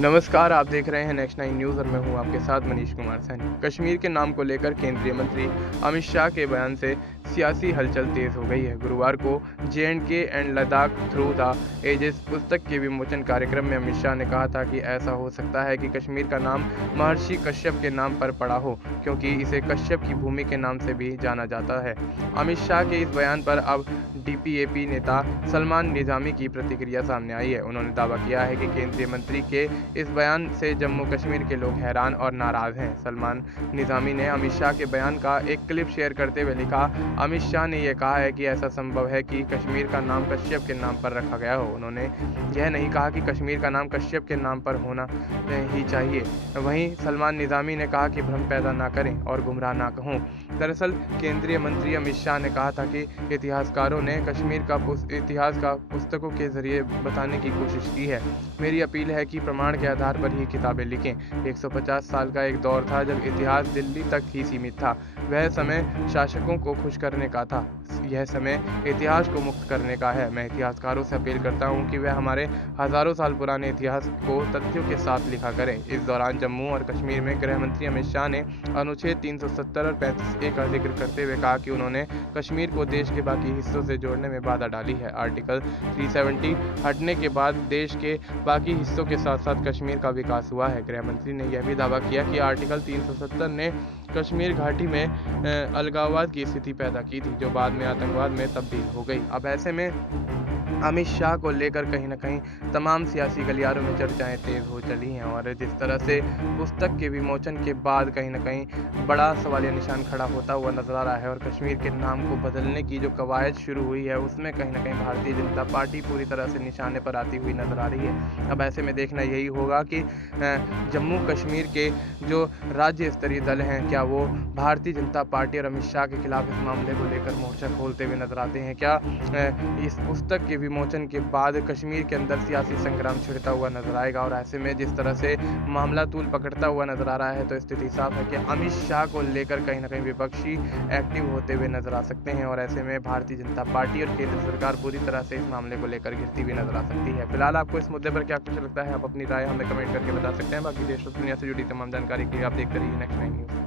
नमस्कार, आप देख रहे हैं नेक्स्ट 9 न्यूज़ और मैं हूं आपके साथ मनीष कुमार सैनी। कश्मीर के नाम को लेकर केंद्रीय मंत्री अमित शाह के बयान से सियासी हलचल तेज हो गई है। गुरुवार को J&K and Ladakh through the ages पुस्तक के विमोचन कार्यक्रम में अमित शाह ने कहा था कि ऐसा हो सकता है कि कश्मीर का नाम महर्षि कश्यप के नाम पर पड़ा हो, क्योंकि इसे कश्यप की भूमि के नाम से भी जाना जाता है। अमित शाह के इस बयान पर अब DPAP नेता सलमान निज़ामी की प्रतिक्रिया सामने आई है। उन्होंने दावा किया है कि केंद्रीय मंत्री के इस बयान से जम्मू कश्मीर के लोग हैरान और नाराज हैं। सलमान निज़ामी ने अमित शाह के बयान का एक क्लिप शेयर करते हुए लिखा, अमित शाह ने यह कहा है कि ऐसा संभव है कि कश्मीर का नाम कश्यप के नाम पर रखा गया हो। उन्होंने यह नहीं कहा कि कश्मीर का नाम कश्यप के नाम पर होना ही चाहिए। वहीं सलमान निज़ामी ने कहा कि भ्रम पैदा ना करें और गुमराह ना हों। दरअसल केंद्रीय मंत्री अमित शाह ने कहा था कि इतिहासकारों ने कश्मीर का इतिहास का पुस्तकों के जरिए बताने की कोशिश की है। मेरी अपील है कि प्रमाण के आधार पर ही किताबें लिखें। 150 साल का एक दौर था जब इतिहास दिल्ली तक ही सीमित था। वह समय शासकों को खुश करने का था। यह समय इतिहास को मुक्त करने का है। मैं इतिहासकारों से अपील करता हूं कि वह हमारे हजारों साल पुराने इतिहास को तथ्यों के साथ लिखा करें। इस दौरान जम्मू और कश्मीर में गृह मंत्री अमित शाह ने अनुच्छेद 370 और 35A का जिक्र करते हुए कहा कि उन्होंने कश्मीर को देश के बाकी हिस्सों से जोड़ने में बाधा डाली है। आर्टिकल 370 हटने के बाद देश के बाकी हिस्सों के साथ साथ कश्मीर का विकास हुआ है। गृह मंत्री ने यह भी दावा किया कि आर्टिकल 370 ने कश्मीर घाटी में अलगाववाद की स्थिति पैदा की थी, जो बाद में आतंकवाद में तब्दील हो गई। अब ऐसे में अमित शाह को लेकर कहीं न कहीं तमाम सियासी गलियारों में चर्चाएं तेज हो चली हैं और जिस तरह से पुस्तक के विमोचन के बाद कहीं न कहीं बड़ा सवालिया निशान खड़ा होता हुआ नजर आ रहा है और कश्मीर के नाम को बदलने की जो कवायद शुरू हुई है उसमें कहीं न कहीं भारतीय जनता पार्टी पूरी तरह से निशाने पर आती हुई नजर आ रही है। अब ऐसे में देखना यही होगा कि जम्मू कश्मीर के जो राज्य स्तरीय दल हैं, क्या वो भारतीय जनता पार्टी और अमित शाह के खिलाफ इस मामले को लेकर मोर्चा खोलते हुए नजर आते हैं। क्या इस पुस्तक के विमोचन के बाद कश्मीर के अंदर सियासी संग्राम छिड़ता हुआ नजर आएगा और ऐसे में जिस तरह से मामला तूल पकड़ता हुआ नजर आ रहा है तो स्थिति साफ है कि अमित शाह को लेकर कहीं ना कहीं विपक्षी एक्टिव होते हुए नजर आ सकते हैं और ऐसे में भारतीय जनता पार्टी और केंद्र सरकार पूरी तरह से इस मामले को लेकर घिरती हुई नजर आ सकती है। फिलहाल आपको इस मुद्दे पर क्या कुछ लगता है, आप अपनी राय हमें कमेंट करके बता सकते हैं। बाकी देश और दुनिया से जुड़ी तमाम जानकारी के लिए आप देखते रहिए नेक्स्ट 9 न्यूज़।